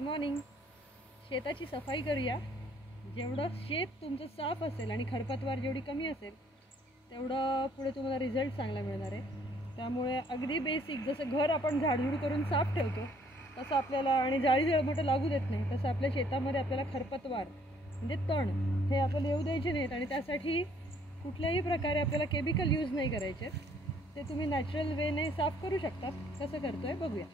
Good morning. शेताची सफाई करूया. जेवढं शेत तुमचं साफ असेल आणि खरपतवार जेवढी कमी असेल तेवढं पुढे तुम्हाला रिझल्ट चांगला मिळणार आहे. त्यामुळे अगदी बेसिक जसं घर आपण झाडझूड करून साफ ठेवतो तसं आपल्याला, आणि जाळी मोठं लागू देत नाही, तसं आपल्या शेतामध्ये आपल्याला खरपतवार म्हणजे तण हे आपल्याला येऊ द्यायचे नाहीत. आणि त्यासाठी कुठल्याही प्रकारे आपल्याला केमिकल यूज नाही करायचे. ते तुम्ही नॅचरल वेने साफ करू शकता. कसं करतोय बघूया.